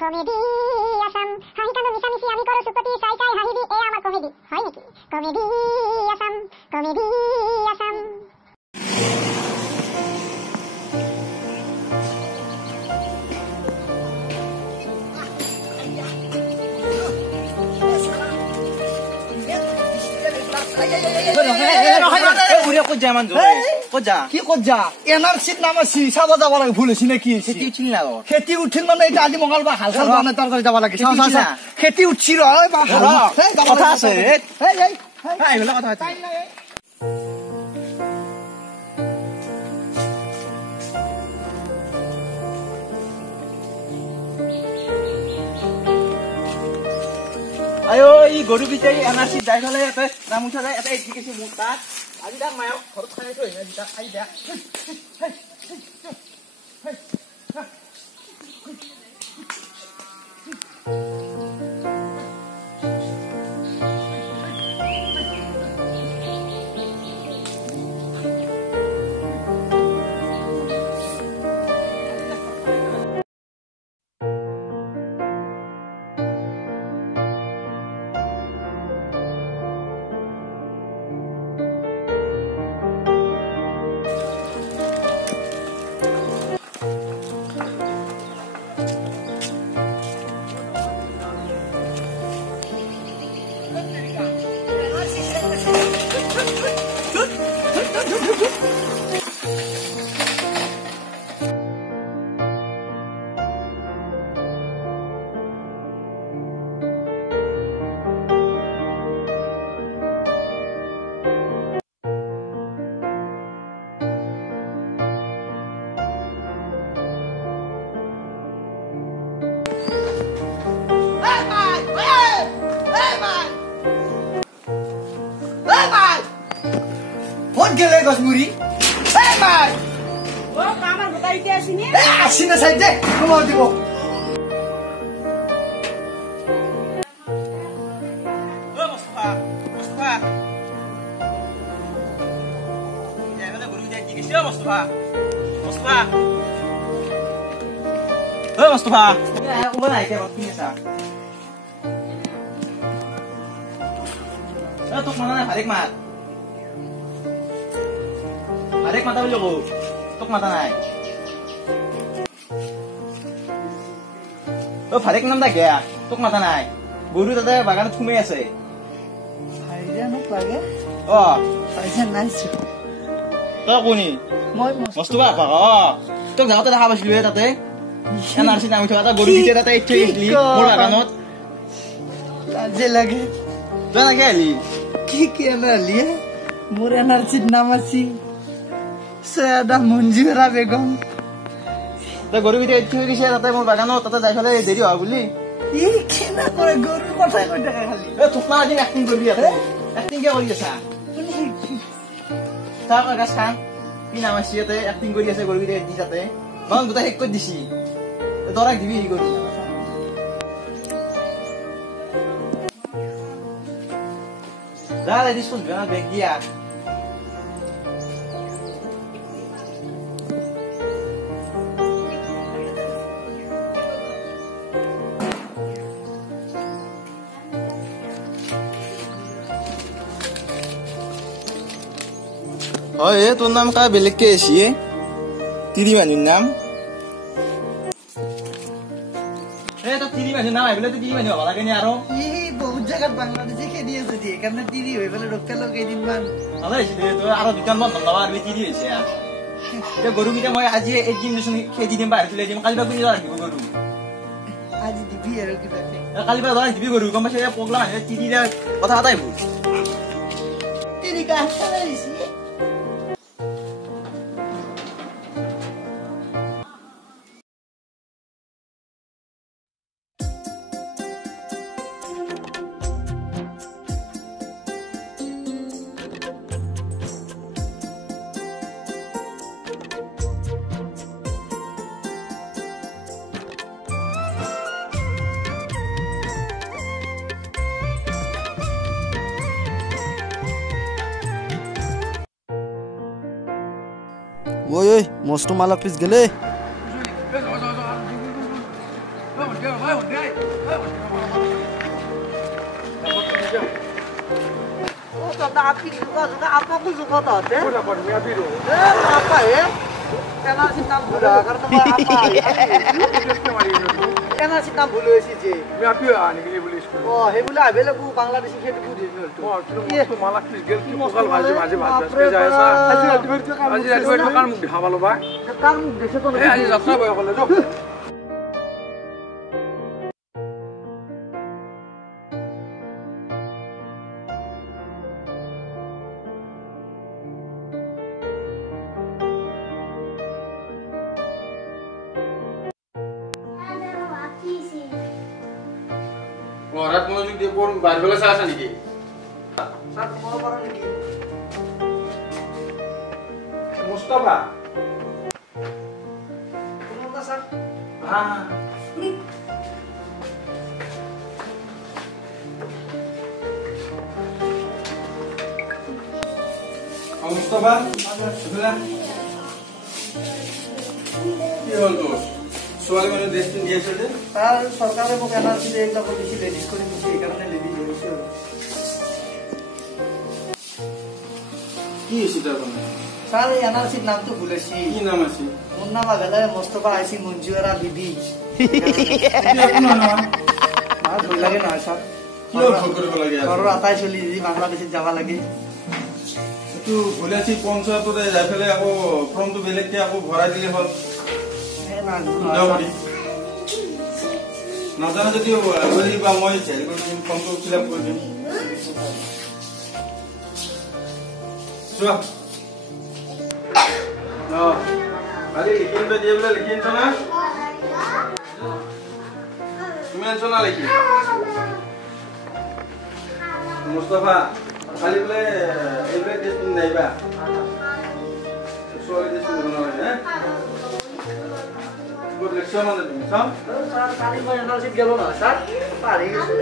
Comedy Assam হাঁহি কান্দো মিছামিছি আমি কৰো চুপতি চাই চাই হাঁহিবি এ আমাৰ কমেডি হয় নেকি কমেডি আসাম কমেডি আসাম খেতি উঠিল মানে এটা আজি মঙ্গলবাৰ হাল চাল মানে তাৰ যাব লাগে খেতি উঠিল কথা আছে আয়ো ই গৰু বিচাৰি এনাৰ্জি যাই ফেলে ইয়াতে নাম উঠা যায় এটা এডুকেশ্যন মোৰ তাত আজি তাক মায়ক ঘৰত খাই থৈ আহিলে দুটা খাই দিয়া গেলে গছমুৰি এই মাই ও কামাৰ গোটাইতে আছিনি আসিনা সাইড দে কমাও দিব ও মুস্তাফা মুস্তাফা এনে গরু যাই কি ও মুস্তাফা মুস্তাফা ও মুস্তাফা এ কোন নাই কে কি আছে এ তো মানা হারেক মাত আরেক মাথা বলি গো তোক মাথা নাই ও ফারেক নাম দা গয়া তোক মাথা নাই গরু তাতে বাগানত ঘুমে আছে আইডিয়া ন লাগে ও পয়সা নাইছো তো কোনি মই মুস্তাফা পা তোক যাওতে দেখা পাইছিলো তাতে এনাৰ্জি নামি থকা গৰু দিতে তাতে থৈ আহিলি মোৰ বাগানত লাজে লাগে তই না গেলি কি এনালি মোর এনার্জির নাম আছে সৈয়দা মঞ্জুরা বেগম তই গরু দিতে থৈ গৈছে তাতে মোৰ বাগানত তাতে যাই ফেলে দেৰি হয় বুলি ই কেনা কৰে গৰুৰ কথাই কই টাকা খালি এ তোক না আজি এক্টিং কৰিবি আছে এক্টিং কে কৰি আছা তাৰ কাগজ খান কি নাম আছে ইয়াতে এক্টিং কৰি আছে গৰু দিতে দি তাতে বাগান গোটা শেষ কৰি দিছি দৰাক দিবি ই গরু Dale, disculpe, no me guía. Oye, tu nam ka belik ke si? Tiri manin nam? তো তিরি মানি নাম আইবলে তো তিরি মানি হবা লাগে নি আরো ই বহুত জায়গা বাংলাদেশে খেদি আছে দি এখানে তিরি হই বলে রক্ত লগে দিন মান ভালো হইছে তো আরো দুকান বন্ধ লবা আর তিরি হইছে তে গরু মিটা মই আজি এক দিন শুনি খেদি দিম বাইরে তুলে দিম কালিবা কুনি রাখিব গরু আজি দিবি আর কি থাকে কালিবা ধরা দিবি গরু কম পাছে পগলা মানে তিরি কথা কথাই বল তিরি কা হাসাইছি ওই ওই মোস্ট মালা পিস গেলে ঘৰত মনোযোগ দি কোন বাৰবেলা চাই আছা নেকি মুস্তাফা মুস্তাফা কি হল তোৰ ছোৱালী মানুহ ড্ৰেছ পিন্ধি আছে যে তাৰ চৰকাৰে মোক এনআৰচি এইবিলাক বেছি লেডিজ কৰি দিছে সেইকাৰণে লেডিজ হৈছে কি হৈছে তাৰ মানে ছাৰ এই এনআৰচিৰ নামটো ভুলেছি কি নাম আছে মোৰ নাম আভেলে মোস্তফা আইচি মঞ্জুৰা বিবি ভয় লাগে নহয় ছাৰ কিয় ভয় কৰিব লাগে ঘৰৰ আটাই চলি যি বাংলাদেশত যাব লাগে এইটো ভুলেছি পঞ্চায়ততে যাই পেলাই আকৌ ফৰ্মটো বেলেগকে আকৌ ভৰাই দিলে হ'ল নাজানে যদি বা মই হেৰি কৰি দিম ফৰ্মটো ফিল আপ কৰি দিম চোৱা খালি লিখিম তো দিয়ে বোলে লিখি আনছ না তুমি আনছ না লিখি মুস্তাফা খালি বোলে এইবিলাক ড্ৰেছ পিন্ধি নাহিবা ছোৱালী ড্ৰেছ পিন্ধিব নালাগে হে গুড লেকচাৰ মানে তুমি চাম ছাৰ কালি মই এনআৰচিত গেলো নহয় ছাৰ পাহৰি গৈছো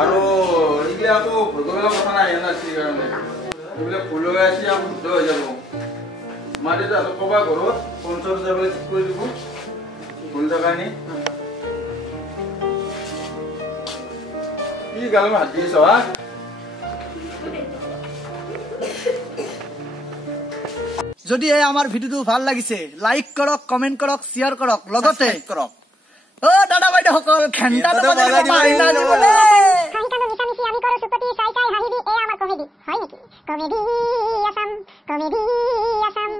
আৰু এইবিলাক আকৌ ভগৱানৰ কথা নাই এনআৰচিৰ কাৰণে এইবিলাক ভুল হৈ আছে আৰু শুদ্ধ হৈ যাব মা দেউতাহঁতক ক'বা ঘৰত পঞ্চায়ত যাবলৈ ঠিক কৰি দিব ভুল জেগা নি কি গালত হাত দি আছ হা যদি এই আমাৰ ভিডিওটো ভাল লাগিছে লাইক কৰক কমেন্ট কৰক শ্বেয়াৰ কৰক লগতে কৰক ও দাদা বাইদেউ সকল ঘণ্টাটো বজাই পাৰিলা জীৱনে হাঁহি কান্দো মিছামিছি আমি কৰো চুপতি চাই চাই হাঁহিবি এয়া আমাৰ কমেডি হয় নেকি কমেডি আসাম